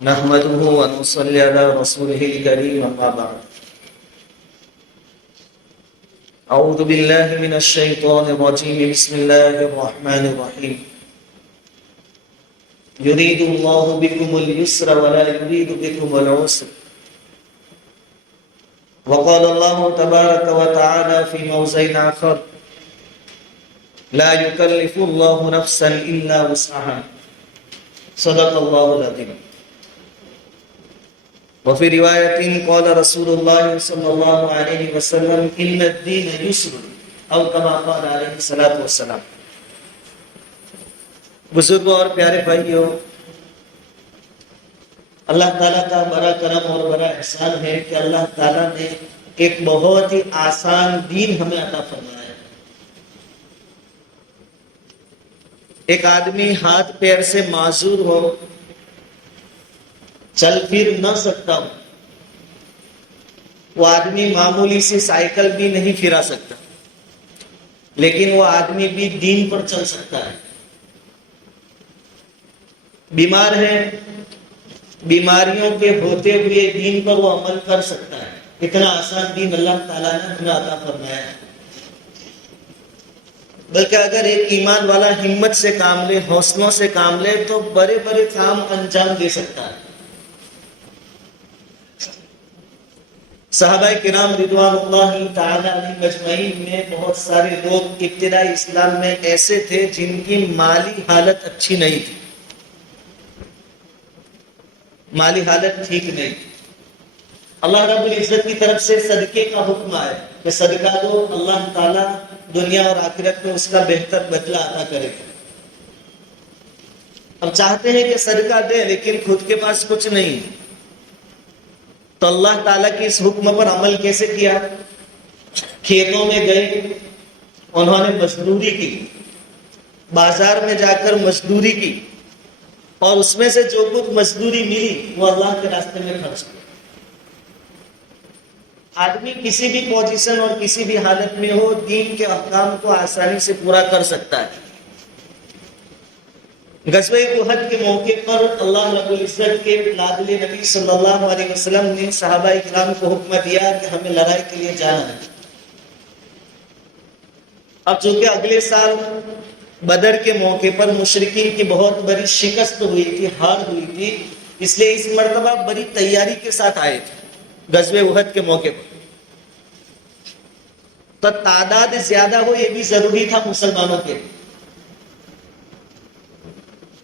نحمده ونصلي على رسوله الكريم أما بعد. أعوذ بالله من الشيطان الرجيم. بسم الله الرحمن الرحيم. يريد الله بكم اليسر ولا يريد بكم العسر. وقال الله تبارك وتعالى في موضع آخر: لا يكلف الله نفسا إلا وسعها. صدق الله العظيم. وفي رواية قال رسول الله صلى الله عليه وسلم: إن الدين يسر، أو كما قال عليه الصلاة والسلام. بزرگوں اور پیارے بھائیوں، اللہ تعالیٰ کا بڑا کرم اور بڑا احسان ہے کہ اللہ تعالیٰ نے ایک بہت ہی آسان دین ہمیں عطا فرمایا ہے. ایک آدمی ہاتھ پیر سے معذور ہو، چل پھر نہ سکتا ہو، وہ آدمی معمولی سی سائیکل بھی نہیں پھرا سکتا، لیکن وہ آدمی بھی دین پر چل سکتا ہے. بیمار ہے، بیماریوں کے ہوتے ہوئے دین پر وہ عمل کر سکتا ہے. اتنا آسان دین اللہ تعالیٰ نے ہمیں عطا فرمایا ہے. بلکہ اگر ایک ایمان والا ہمت سے کام لے، حوصلوں سے کام لے، تو بڑے بڑے کام انجام دے سکتا ہے. صحابہ کرام رضوان اللہ تعالی علیہم اجمعین میں بہت سارے لوگ ابتدائی اسلام میں ایسے تھے جن کی مالی حالت اچھی نہیں تھی، مالی حالت ٹھیک نہیں تھی. اللہ رب العزت کی طرف سے صدقے کا حکم آئے کہ صدقہ دو، اللہ تعالیٰ دنیا اور آخرت میں اس کا بہتر بدلہ عطا کرے گا. اب چاہتے ہیں کہ صدقہ دے، لیکن خود کے پاس کچھ نہیں، تو اللہ تعالیٰ کی اس حکم پر عمل کیسے کیا؟ کھیتوں میں گئے، انہوں نے مزدوری کی، بازار میں جا کر مزدوری کی، اور اس میں سے جو کچھ مزدوری ملی وہ اللہ کے راستے میں خرچ کیا. آدمی کسی بھی پوزیشن اور کسی بھی حالت میں ہو، دین کے احکام کو آسانی سے پورا کر سکتا ہے. غزوہ احد کے موقع پر اللہ رب العزت کے لاڈلے نبی صلی اللہ علیہ وسلم نے صحابہ کرام کو حکم دیا کہ ہمیں لڑائی کے لیے جانا ہے. اب چونکہ اگلے سال بدر کے موقع پر مشرکین کی بہت بڑی شکست ہوئی تھی، ہار ہوئی تھی، اس لیے اس مرتبہ بڑی تیاری کے ساتھ آئے تھے غزوہ احد کے موقع پر. تو تعداد زیادہ ہو یہ بھی ضروری تھا مسلمانوں کے.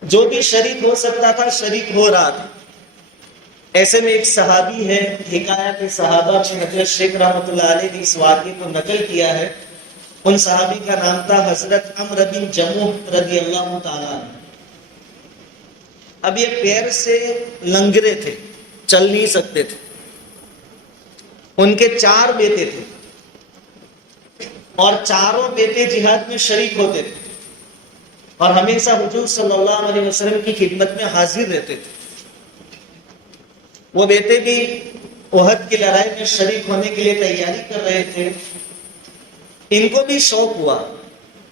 جو بھی شریک ہو سکتا تھا شریک ہو رہا تھا. ایسے میں ایک صحابی ہے، حکایت صحابہ میں حضرت شیخ رحمۃ اللہ علیہ نے اس واقعے کو نقل کیا ہے. ان صحابی کا نام تھا حضرت عمرو بن جموح رضی اللہ تعالیٰ عنہ. اب یہ پیر سے لنگڑے تھے، چل نہیں سکتے تھے. ان کے 4 بیٹے تھے اور چاروں بیٹے جہاد میں شریک ہوتے تھے اور ہمیشہ حضور صلی اللہ علیہ وسلم کی خدمت میں حاضر رہتے تھے. وہ بیٹے بھی احد کی لڑائی میں شریک ہونے کے لیے تیاری کر رہے تھے. ان کو بھی شوق ہوا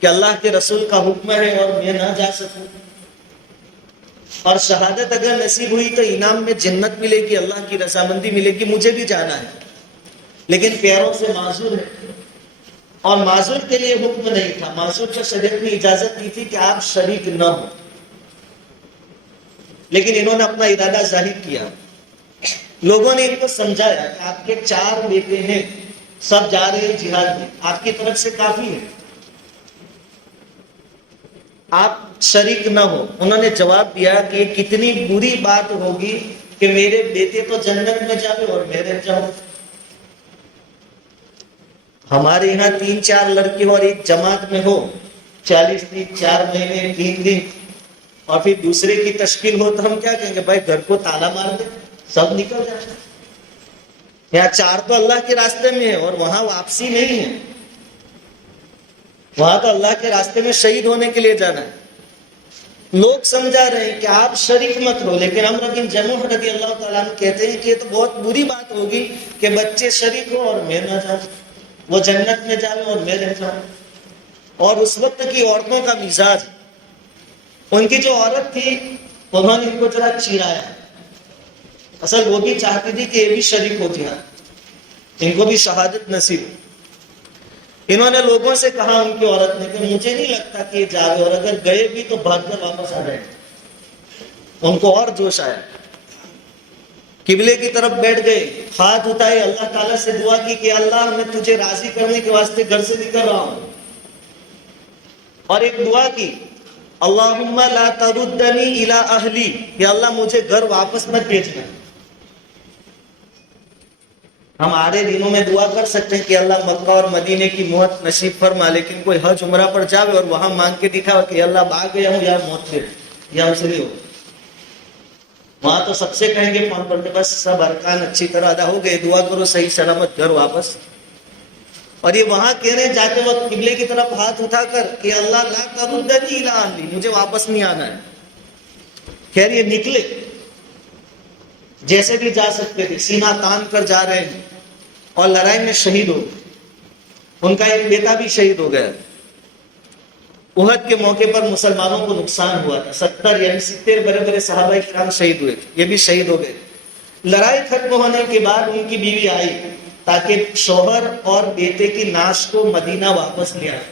کہ اللہ کے رسول کا حکم ہے اور میں نہ جا سکوں، اور شہادت اگر نصیب ہوئی تو انعام میں جنت ملے گی، اللہ کی رضامندی ملے گی، مجھے بھی جانا ہے. لیکن پیروں سے معذور ہے، اور معذور کے لیے حکم نہیں تھا. معذور کو شریعت نے اجازت دی تھی کہ آپ شریک نہ ہو، لیکن انہوں نے اپنا ارادہ ظاہر کیا. لوگوں نے ان کو سمجھایا کہ آپ کے 4 بیٹے ہیں، سب جا رہے ہیں جہاد میں، آپ کی طرف سے کافی ہے، آپ شریک نہ ہو. انہوں نے جواب دیا کہ یہ کتنی بری بات ہوگی کہ میرے بیٹے تو جنت میں جاوے اور میں رہ جاؤں. ہمارے یہاں 3-4 لڑکے اور ایک جماعت میں ہو، 40 دن، 4 مہینے، 3 دن، اور پھر دوسرے کی تشکیل ہو، تو ہم کیا کہیں گے؟ بھائی گھر کو تالا مار دے، سب نکل جائے. یہاں 4 تو اللہ کے راستے میں ہے اور وہاں واپسی نہیں ہے، وہاں تو اللہ کے راستے میں شہید ہونے کے لیے جانا ہے. لوگ سمجھا رہے ہیں کہ آپ شریک مت ہو، لیکن عمرو بن جموح رضی اللہ تعالیٰ عنہ کہتے ہیں کہ یہ تو بہت بری بات ہوگی کہ بچے شریک ہو اور میں نہ جاؤں، وہ جنت میں جاؤں اور میں رہ جاؤں. اور اس وقت کی عورتوں کا مزاج، ان کی جو عورت تھی انہوں نے ان کو ذرا چڑھایا اصل وہ بھی چاہتی تھی کہ یہ بھی شریک ہو جہاد، ان کو بھی شہادت نصیب۔ انہوں نے لوگوں سے کہا، ان کی عورت نے، کہ مجھے نہیں لگتا کہ یہ جاوے، اور اگر گئے بھی تو بھاگ کر واپس آ جائیں۔ ان کو اور جوش آیا، قبلے کی طرف بیٹھ گئے، ہاتھ اٹھائے، اللہ تعالیٰ سے دعا کی کہ اللہ میں تجھے راضی کرنے کے واسطے گھر سے نکل رہا ہوں، اور ایک دعا کی، اللہم لا تردنی الی اہلی، کہ اللہ مجھے گھر واپس مت بھیجنا۔ ہم آدھے دنوں میں دعا کر سکتے ہیں کہ اللہ مکہ اور مدینے کی موت نصیب فرما، لیکن کوئی حج عمرہ پر جاوے اور وہاں مانگ کے دکھا کہ اللہ بھاگ گیا ہوں یا موت سے، یا ہم سے نہیں ہو۔ وہاں تو سب سے کہیں گے فون پر، بس سب ارکان اچھی طرح ادا ہو گئے، دعا کرو صحیح سلامت گھر واپس۔ اور یہ وہاں کہہ رہے ہیں جاتے وقت قبلے کی طرف ہاتھ اٹھا کر کہ اللہ لا تردنی الی اہلی، مجھے واپس نہیں آنا ہے۔ خیر یہ نکلے، جیسے بھی جا سکتے تھے، سینہ تان کر جا رہے ہیں، اور لڑائی میں شہید ہو گئے۔ ان کا ایک بیٹا بھی شہید ہو گیا۔ احد کے موقع پر مسلمانوں کو نقصان ہوا تھا، 70 بڑے بڑے صحابہ کرام شہید ہوئے تھے، یہ بھی شہید ہو گئے۔ لڑائی ختم ہونے کے بعد ان کی بیوی آئی تاکہ شوہر اور بیٹے کی نعش کو مدینہ واپس لے آئے،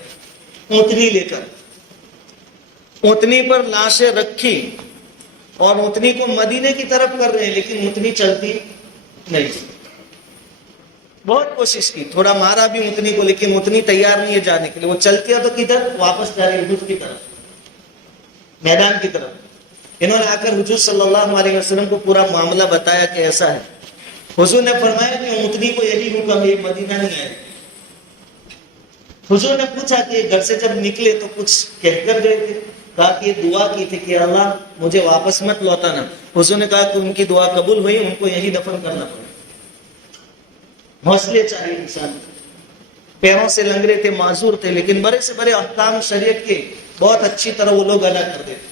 اونٹنی لے کر۔ اونٹنی پر لاشیں رکھی اور اونٹنی کو مدینے کی طرف کر رہے ہیں، لیکن اونٹنی چلتی نہیں۔ بہت کوشش کی، تھوڑا مارا بھی اونٹنی کو، لیکن اونٹنی تیار نہیں ہے جانے کے لیے۔ وہ چلتی ہے تو کدھر؟ واپس جا رہی ہے احد کی طرف، میدان کی طرف۔ انہوں نے آ کر حضور صلی اللہ علیہ وسلم کو پورا معاملہ بتایا کہ ایسا ہے۔ حضور نے فرمایا کہ اونٹنی کو یہی حکم ہے، مدینہ نہیں آئے۔ حضور نے پوچھا کہ گھر سے جب نکلے تو کچھ کہہ کر گئے تھے؟ کہا کہ یہ دعا کی تھی کہ اللہ مجھے واپس مت لوٹانا۔ حضور نے کہا کہ ان کی دعا قبول ہوئی، ان کو یہی دفن کرنا پڑا۔ حوصلے چاہیے انسان، پیروں سے لنگڑے تھے، معذور تھے، لیکن بڑے سے بڑے احکام شریعت کے بہت اچھی طرح وہ لوگ ادا کرتے تھے۔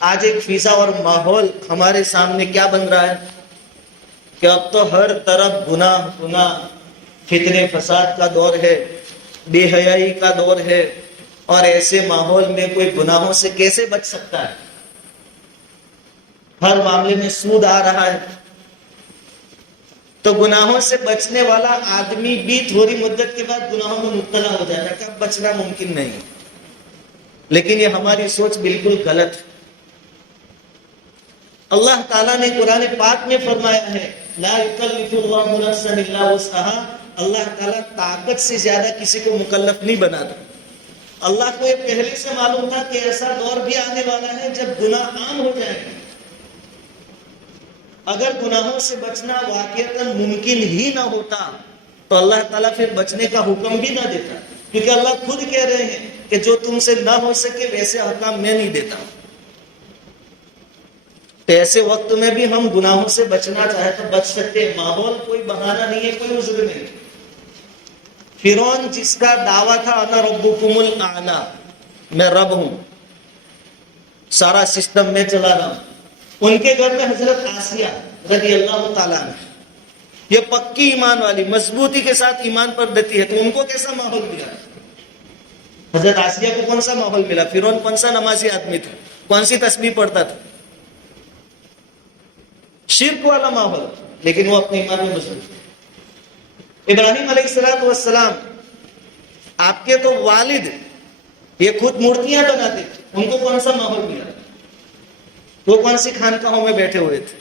آج ایک فضا اور ماحول ہمارے سامنے کیا بن رہا ہے کہ اب تو ہر طرف گناہ گناہ، فتنے فساد کا دور ہے، بے حیائی کا دور ہے، اور ایسے ماحول میں کوئی گناہوں سے کیسے بچ سکتا ہے؟ ہر معاملے میں سود آ رہا ہے، تو گناہوں سے بچنے والا آدمی بھی تھوڑی مدت کے بعد گناہوں میں مبتلا ہو جاتا ہے، کب بچنا ممکن نہیں۔ لیکن یہ ہماری سوچ بالکل غلط ہے۔ اللہ تعالیٰ نے قرآن پاک میں فرمایا ہے، لا یکلف اللہ نفسا الا وسعها، اللہ تعالیٰ طاقت سے زیادہ کسی کو مکلف نہیں بناتا۔ اللہ کو یہ پہلے سے معلوم تھا کہ ایسا دور بھی آنے والا ہے جب گناہ عام ہو جائے گا۔ اگر گناہوں سے بچنا واقعتاً ممکن ہی نہ ہوتا تو اللہ تعالیٰ پھر بچنے کا حکم بھی نہ دیتا، کیونکہ اللہ خود کہہ رہے ہیں کہ جو تم سے نہ ہو سکے ویسے احکام میں نہیں دیتا۔ تو ایسے وقت میں بھی ہم گناہوں سے بچنا چاہے تو بچ سکتے ہیں، ماحول کوئی بہانہ نہیں ہے، کوئی عذر نہیں۔ فرعون جس کا دعویٰ تھا انا ربکم الاعلی، میں رب ہوں، سارا سسٹم میں چلا رہا ہوں، ان کے گھر میں حضرت آسیہ رضی اللہ تعالیٰ عنہ، یہ پکی ایمان والی، مضبوطی کے ساتھ ایمان پر دیتی ہے، تو ان کو کیسا ماحول ملا؟ حضرت آسیہ کو کون سا ماحول ملا؟ فرعون کون سا نمازی آدمی تھا، کون سی تسبیح پڑھتا تھا؟ شرک والا ماحول، لیکن وہ اپنے ایمان میں مضبوط۔ ابراہیم علیہ السلام، آپ کے تو والد یہ خود مورتیاں بناتے تھے، ان کو کون سا ماحول ملا؟ وہ کون سی خانقاہوں میں بیٹھے ہوئے تھے،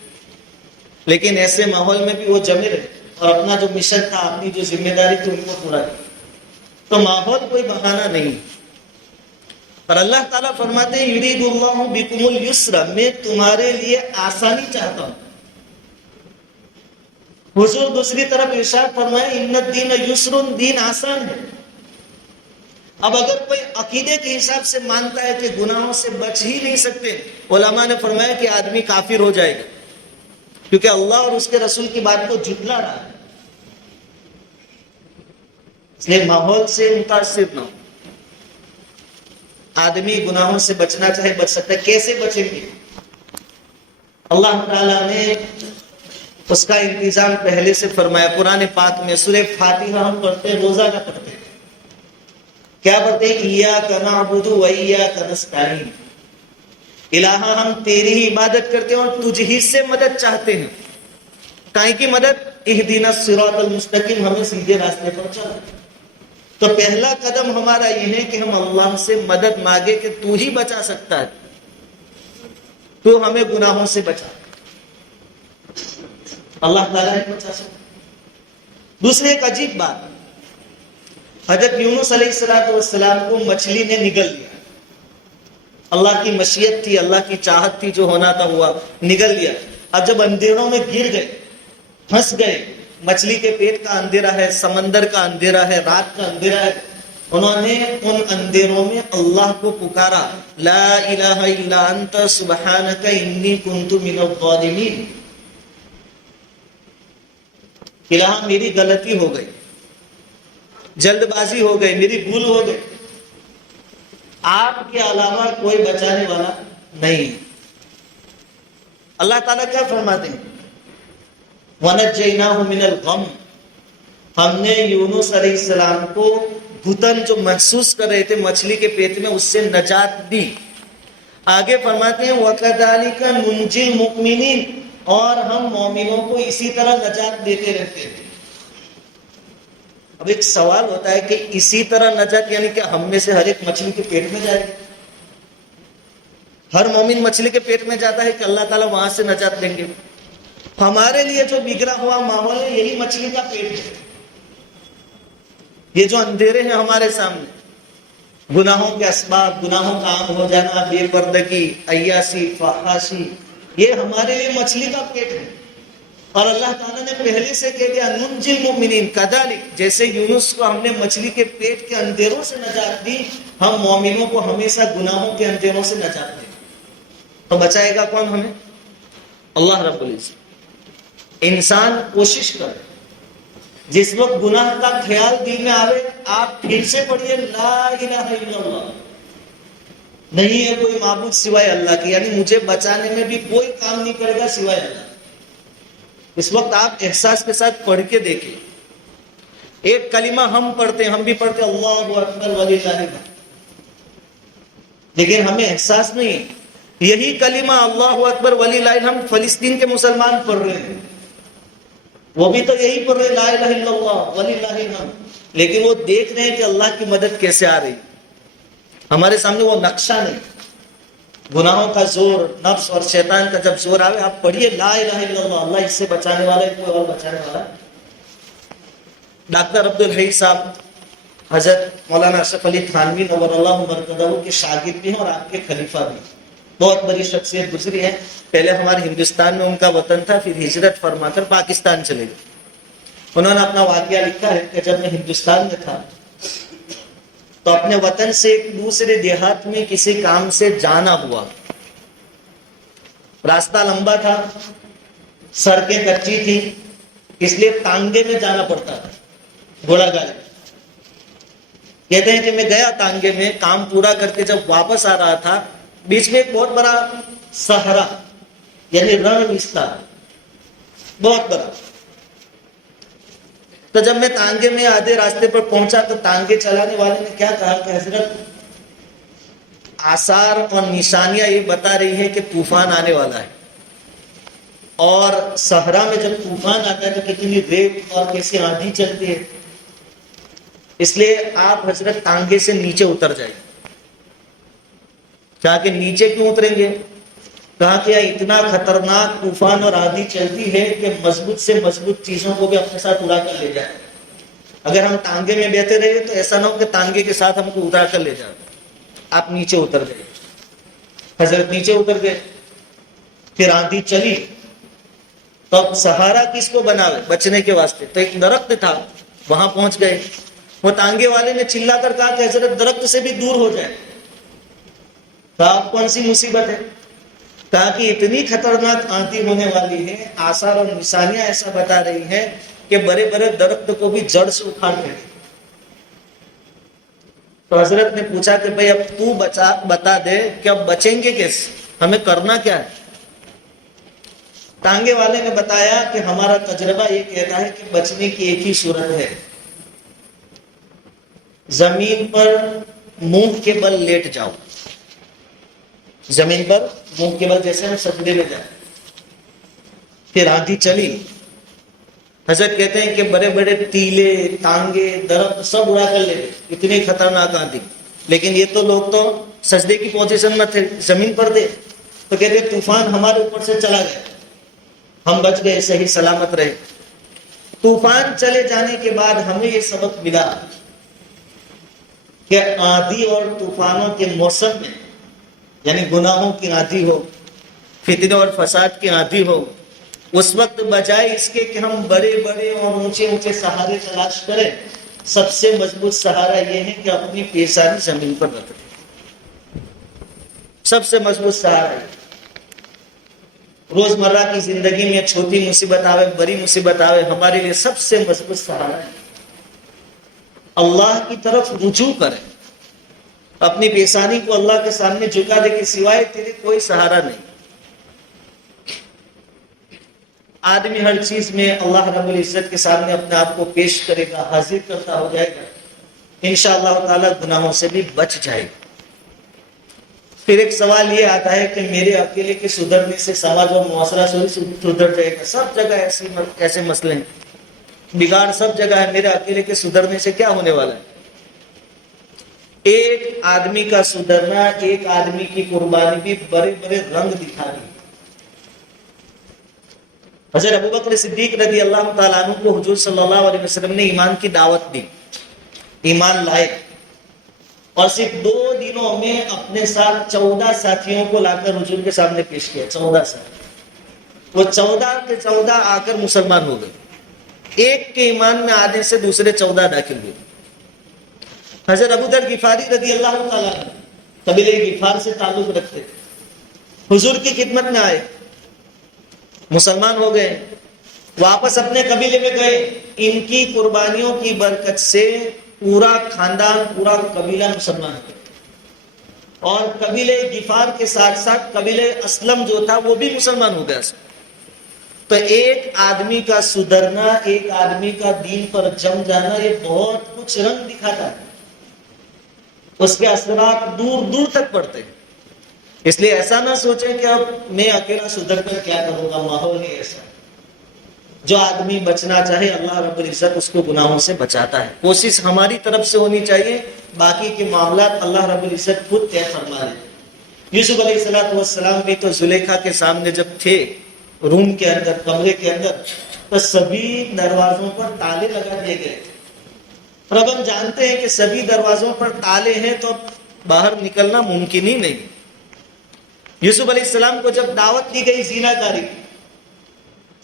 لیکن ایسے ماحول میں بھی وہ جمے رہے اور اپنا جو مشن تھا، اپنی جو ذمہ داری تھی، ان کو پورا کیا۔ تو ماحول کوئی بہانہ نہیں۔ اور اللہ تعالیٰ فرماتے ہیں یرید اللہ بکم الیسر، میں تمہارے لیے آسانی چاہتا ہوں۔ حضور دوسری طرف ارشاد فرمائے ان الدین یسر، دین آسان ہے۔ اب اگر کوئی عقیدے کے حساب سے مانتا ہے کہ گناہوں سے بچ ہی نہیں سکتے، علماء نے فرمایا کہ آدمی کافر ہو جائے گا، کیونکہ اللہ اور اس کے رسول کی بات کو جھٹلا رہا ہے۔ اس لیے ماحول سے متاثر نہ ہو۔ آدمی گناہوں سے بچنا چاہے بچ سکتا ہے، کیسے بچیں گے؟ اللہ تعالیٰ نے اس کا انتظام پہلے سے فرمایا قرآن پاک میں۔ سورہ فاتحہ ہم پڑھتے ہیں، روزانہ پڑھتے ہیں، کیا پڑھتے ہیں؟ ایاک نعبد و ایاک نستعین، الہا ہم تیری ہی عبادت کرتے ہیں اور تجھ ہی سے مدد چاہتے ہیں. کائیں کی مدد؟ اہدنا الصراط المستقیم، ہمیں سیدھے راستے پر چلا. تو پہلا قدم ہمارا یہ ہے کہ ہم اللہ سے مدد مانگے کہ تو ہی بچا سکتا ہے، تو ہمیں گناہوں سے بچا. اللہ تعالیٰ ہی بچا سکتا. دوسرے ایک عجیب بات، حضرت یونس علیہ السلام کو مچھلی نے نگل لیا. اللہ کی مشیت تھی، اللہ کی چاہت تھی، جو ہونا تھا ہوا، نگل لیا. اب جب اندھیروں میں گر گئے، پھنس گئے، مچھلی کے پیٹ کا اندھیرا ہے، سمندر کا اندھیرا ہے، رات کا اندھیرا ہے، انہوں نے ان اندھیروں میں اللہ کو پکارا، لا الہ الا انت سبحانک انی کنت من الظالمین. الہ میری غلطی ہو گئی، جلد بازی ہو گئی، میری بھول ہو گئی، آپ کے علاوہ کوئی بچانے والا نہیں. اللہ تعالیٰ کیا فرماتے ہیں؟ وَنَجَّيْنَاهُ مِنَ الْغَمِّ، ہم نے یونس علیہ السلام کو گھٹن جو محسوس کر رہے تھے مچھلی کے پیٹ میں، اس سے نجات دی. آگے فرماتے ہیں وَكَذَلِكَ نُنْجِي الْمُؤْمِنِينَ، اور ہم مومنوں کو اسی طرح نجات دیتے رہتے ہیں. اب ایک سوال ہوتا ہے کہ اسی طرح نجات یعنی کہ ہم میں سے ہر ایک مچھلی کے پیٹ میں جائے گا؟ ہر مومن مچھلی کے پیٹ میں جاتا ہے کہ اللہ تعالیٰ وہاں سے نجات دیں گے؟ ہمارے لیے جو بگڑا ہوا ماحول ہے یہی مچھلی کا پیٹ ہے. یہ جو اندھیرے ہیں ہمارے سامنے، گناہوں کے اسباب، گناہوں کا عام ہو جانا، بے پردگی، عیاشی، فحاشی، یہ ہمارے لیے مچھلی کا پیٹ ہے. اور اللہ تعالیٰ نے پہلے سے کہہ دیا ننجی المؤمنین کذالک، جیسے یونس کو ہم نے مچھلی کے پیٹ کے اندھیروں سے نجات دی، ہم مومنوں کو ہمیشہ گناہوں کے اندھیروں سے نجات دیں. تو بچائے گا کون ہمیں؟ اللہ رب العزت. انسان کوشش کرے، جس وقت گناہ کا خیال دل میں آوے، آپ پھر سے پڑھیے لا الہ الا اللہ، نہیں ہے کوئی معبود سوائے اللہ کی، یعنی مجھے بچانے میں بھی کوئی کام نہیں کرے گا سوائے اللہ. اس وقت آپ احساس کے ساتھ پڑھ کے دیکھیں. ایک کلمہ ہم پڑھتے ہیں، ہم بھی پڑھتے اللہ اکبر وللہ الحمد، لیکن ہمیں احساس نہیں ہے. یہی کلمہ اللہ اکبر وللہ الحمد فلسطین کے مسلمان پڑھ رہے ہیں، وہ بھی تو یہی پڑھ رہے لا الہ الا اللہ وللہ الحمد، لیکن وہ دیکھ رہے ہیں کہ اللہ کی مدد کیسے آ رہی. ہمارے سامنے وہ نقشہ نہیں. گناہوں کا زور، نفس اور شیطان کا جب زور آوے، آپ پڑھیے لا الہ الا اللہ، اللہ اس سے بچانے والا ہے، کوئی اور بچانے والا. ڈاکٹر عبدالحی صاحب حضرت مولانا اشرف علی تھانوی نور اللہ مرکزہ کے شاگرد بھی ہیں اور آپ کے خلیفہ بھی. بہت بڑی شخصیت گزری ہے. پہلے ہمارے ہندوستان میں ان کا وطن تھا، پھر ہجرت فرما کر پاکستان چلے گئے. انہوں نے اپنا واقعہ لکھا ہے کہ جب میں ہندوستان میں تھا تو اپنے وطن سے ایک دوسرے دیہات میں کسی کام سے جانا ہوا. راستہ لمبا تھا، سڑکیں کچی تھی، اس لیے تانگے میں جانا پڑتا تھا، گھوڑا گاڑی. کہتے ہیں کہ میں گیا تانگے میں، کام پورا کر کے جب واپس آ رہا تھا، بیچ میں ایک بہت بڑا صحرا یعنی رن وستار، بہت بڑا. تو جب میں تانگے میں آدھے راستے پر پہنچا تو تانگے چلانے والے نے کیا کہا کہ حضرت آثار اور نشانیاں یہ بتا رہی ہے کہ طوفان آنے والا ہے، اور صحرا میں جب طوفان آتا ہے تو کتنی ریت اور کیسی آندھی چلتی ہے، اس لیے آپ حضرت تانگے سے نیچے اتر جائیں. کہا کہ نیچے کیوں اتریں گے؟ کہا کہ اتنا خطرناک طوفان اور آندھی چلتی ہے کہ مضبوط سے مضبوط چیزوں کو بھی اپنے ساتھ اڑا کر لے جائے. اگر ہم تانگے میں بیٹھے رہے تو ایسا نہ ہو کہ تانگے کے ساتھ ہم کو اڑا کر لے جائے. آپ نیچے اتر گئے. حضرت نیچے اتر گئے. پھر آندھی چلی تو اب سہارا کس کو بناوے بچنے کے واسطے؟ تو ایک درخت تھا، وہاں پہنچ گئے. وہ تانگے والے نے چلا کر کہا کہ حضرت درخت سے بھی دور ہو جائے. کہا کون سی مصیبت ہے؟ کہا کہ اتنی خطرناک آندھی ہونے والی ہے، آثار اور نشانیاں ایسا بتا رہی ہیں کہ بڑے بڑے درخت کو بھی جڑ سے اکھاڑ دیں. تو حضرت نے پوچھا کہ بھئی اب تو بتا دے کہ اب بچیں گے کیسے، ہمیں کرنا کیا ہے؟ تانگے والے نے بتایا کہ ہمارا تجربہ یہ کہتا ہے کہ بچنے کی ایک ہی صورت ہے، زمین پر منہ کے بل لیٹ جاؤ. زمین پر منہ کے بل جیسے ہم سجدے میں جائیں. پھر آندھی چلی. حضرت کہتے ہیں کہ بڑے بڑے ٹیلے ٹانگے درخت سب اڑا کر لے گئے, اتنی خطرناک آندھی. لیکن یہ تو لوگ تو سجدے کی پوزیشن میں تھے, زمین پر تھے. تو کہتے ہیں طوفان ہمارے اوپر سے چلا گیا, ہم بچ گئے, صحیح سلامت رہے. طوفان چلے جانے کے بعد ہمیں یہ سبق ملا کہ آندھی اور طوفانوں کے موسم میں, یعنی گناہوں کی آندھی ہو, فتنے اور فساد کی آندھی ہو, اس وقت بجائے اس کے کہ ہم بڑے بڑے اور اونچے اونچے سہارے تلاش کریں, سب سے مضبوط سہارا یہ ہے کہ اپنی پیشانی زمین پر رکھ دیں. سب سے مضبوط سہارا ہے. روزمرہ کی زندگی میں چھوٹی مصیبت آوے, بڑی مصیبت آوے, ہمارے لیے سب سے مضبوط سہارا ہے اللہ کی طرف رجوع کریں. اپنی پیشانی کو اللہ کے سامنے جھکا دے کہ سوائے تیرے کوئی سہارا نہیں. آدمی ہر چیز میں اللہ رب العزت کے سامنے اپنے آپ کو پیش کرے گا, حاضر کرتا ہو جائے گا, انشاءاللہ تعالی گناہوں سے بھی بچ جائے گا. پھر ایک سوال یہ آتا ہے کہ میرے اکیلے کے سدھرنے سے سماج اور معاشرہ سدھر جائے گا. سب جگہ ایسے مسئلے ہیں, بگاڑ سب جگہ ہے, میرے اکیلے کے سدھرنے سے کیا ہونے والا ہے؟ ایک آدمی کا سدھرنا, ایک آدمی کی قربانی بھی بڑے بڑے رنگ دکھا رہی ہے. حضرت ابوبکر صدیق رضی اللہ تعالیٰ عنہ کو حضور صلی اللہ علیہ وسلم نے ایمان کی دعوت دی, ایمان لائے, اور صرف 2 دنوں میں اپنے ساتھ 14 ساتھیوں کو لا کر حضور کے سامنے پیش کیا. 14 ساتھی, وہ 14 کے 14 آ کر مسلمان ہو گئے. ایک کے ایمان میں آنے سے دوسرے 14 داخل ہوئے. حضرت ابو ذر غفاری رضی اللہ تعالیٰ عنہ قبیلہ غفار سے تعلق رکھتے تھے, حضور کی خدمت میں آئے, مسلمان ہو گئے, واپس اپنے قبیلے میں گئے. ان کی قربانیوں کی برکت سے پورا خاندان, پورا قبیلہ مسلمان ہو گیا. اور قبیلے غفار کے ساتھ ساتھ قبیلے اسلم جو تھا وہ بھی مسلمان ہو گیا. تو ایک آدمی کا سدھرنا, ایک آدمی کا دین پر جم جانا, یہ بہت کچھ رنگ دکھاتا ہے. اس کے اثرات دور دور تک پڑتے ہیں. اس لیے ایسا نہ سوچیں کہ اب میں اکیلا سدھر کر کیا کروں گا, ماحول نہیں ایسا. جو آدمی بچنا چاہے اللہ رب العزت اس کو گناہوں سے بچاتا ہے. کوشش ہماری طرف سے ہونی چاہیے, باقی کے معاملات اللہ رب العزت خود طے فرما لے. یوسف علیہ السلام بھی تو زلیخا کے سامنے جب تھے روم کے اندر, کمرے کے اندر, تو سبھی دروازوں پر تالے لگا دیے گئے. اور اب ہم جانتے ہیں کہ سبھی دروازوں پر تالے ہیں تو باہر نکلنا ممکن ہی نہیں. یوسف علیہ السلام کو جب دعوت دی گئی زینا کاری,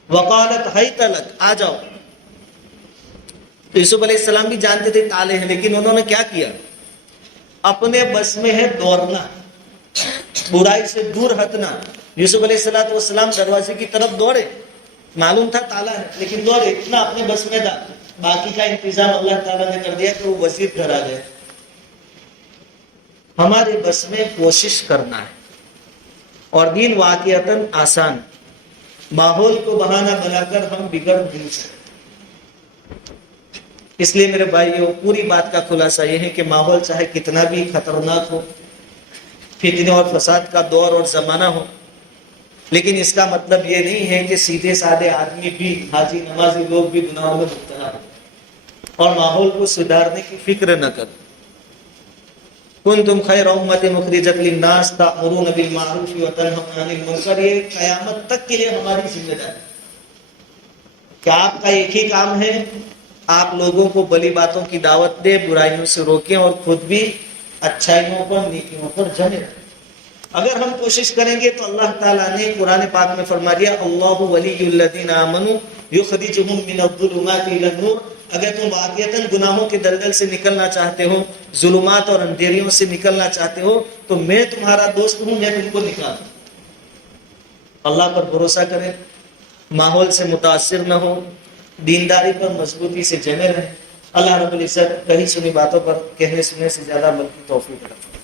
وقالت حیت لک, آ جاؤ. تو یوسف علیہ السلام بھی جانتے تھے تالے ہیں, لیکن انہوں نے کیا کیا, اپنے بس میں ہے دوڑنا, برائی سے دور ہٹنا. یوسف علیہ السلام دروازے کی طرف دوڑے, معلوم تھا تالا ہے لیکن دوڑے, اتنا اپنے بس میں تھا. باقی کا انتظام اللہ تعالیٰ نے کر دیا کہ وہ وزیر گھر آ گئے. ہمارے بس میں کوشش کرنا ہے, اور دین واقعتاً آسان, ماحول کو بہانہ بنا کر ہم بگڑ نہیں سکتے. اس لیے میرے بھائیوں, پوری بات کا خلاصہ یہ ہے کہ ماحول چاہے کتنا بھی خطرناک ہو, فتنے اور فساد کا دور اور زمانہ ہو, لیکن اس کا مطلب یہ نہیں ہے کہ سیدھے سادے آدمی بھی, حاجی نمازی لوگ بھی گناہوں میں مبتلا ہو اور ماحول کو سدھارنے کی فکر نہ کریں. کنتم خیر امۃ اخرجت للناس تأمرون بالمعروف وتنہون عن المنکر. یہ قیامت تک کے لیے ہماری ذمہ داری کہ آپ کا ایک ہی کام ہے, آپ لوگوں کو بلی باتوں کی دعوت دے, برائیوں سے روکیں, اور خود بھی اچھائیوں پر, نیکیوں پر جمے رہیں. اگر ہم کوشش کریں گے تو اللہ تعالیٰ نے قرآن پاک میں فرما دیا, اللہ ولی الذین آمنوا یخرجہم من الظلمات الی النور. اگر تم واقعتاً گناہوں کے دلدل سے نکلنا چاہتے ہو, ظلمات اور اندھیریوں سے نکلنا چاہتے ہو, تو میں تمہارا دوست ہوں, میں تم کو نکالوں. اللہ پر بھروسہ کریں, ماحول سے متاثر نہ ہو, دینداری پر مضبوطی سے جمے رہیں. اللہ رب العزت کہیں سنی باتوں پر کہنے سننے سے زیادہ عمل کی توفیق رکھے.